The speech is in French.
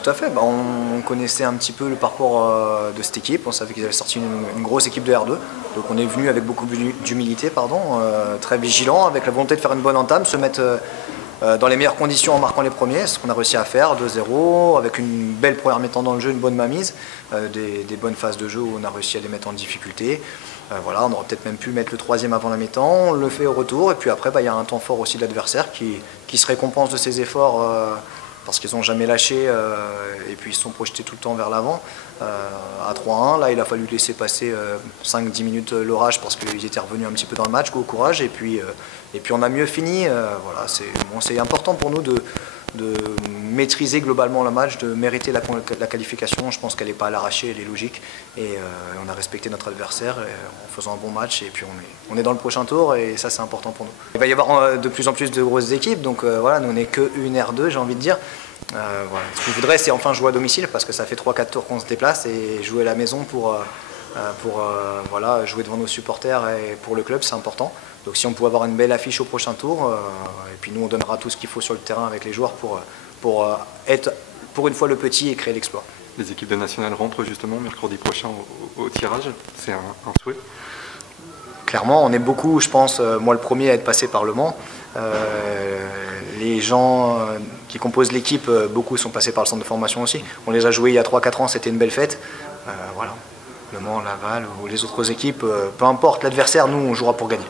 tout à fait. On connaissait un petit peu le parcours de cette équipe. On savait qu'ils avaient sorti une grosse équipe de R2. Donc on est venu avec beaucoup d'humilité, très vigilant, avec la volonté de faire une bonne entame, se mettre dans les meilleures conditions en marquant les premiers, ce qu'on a réussi à faire, 2-0, avec une belle première mi-temps dans le jeu, une bonne mainmise, des bonnes phases de jeu où on a réussi à les mettre en difficulté. Voilà, on aurait peut-être même pu mettre le troisième avant la mi-temps, on le fait au retour, et puis après il y a un temps fort aussi de l'adversaire qui se récompense de ses efforts parce qu'ils n'ont jamais lâché et puis ils se sont projetés tout le temps vers l'avant. À 3-1, là il a fallu laisser passer 5-10 minutes l'orage parce qu'ils étaient revenus un petit peu dans le match, au courage, et puis on a mieux fini. Voilà, c'est important pour nous de maîtriser globalement le match, de mériter la qualification. Je pense qu'elle n'est pas à l'arracher, elle est logique, et on a respecté notre adversaire en faisant un bon match, et puis on est dans le prochain tour, et ça c'est important pour nous. Il va y avoir de plus en plus de grosses équipes, donc voilà, nous on n'est qu'une R2, j'ai envie de dire. Voilà. Ce que je voudrais, c'est enfin jouer à domicile, parce que ça fait 3-4 tours qu'on se déplace, et jouer à la maison pour voilà, jouer devant nos supporters et pour le club, c'est important. Donc si on pouvait avoir une belle affiche au prochain tour, et puis nous on donnera tout ce qu'il faut sur le terrain avec les joueurs pour être pour une fois le petit et créer l'exploit. Les équipes de nationale rentrent justement mercredi prochain au tirage, c'est un souhait? Clairement, on est beaucoup, je pense, moi le premier à être passé par Le Mans. Les gens qui composent l'équipe, beaucoup sont passés par le centre de formation aussi. On les a joués il y a 3-4 ans, c'était une belle fête. Voilà. Le Mans, Laval ou les autres équipes, peu importe l'adversaire, nous on jouera pour gagner.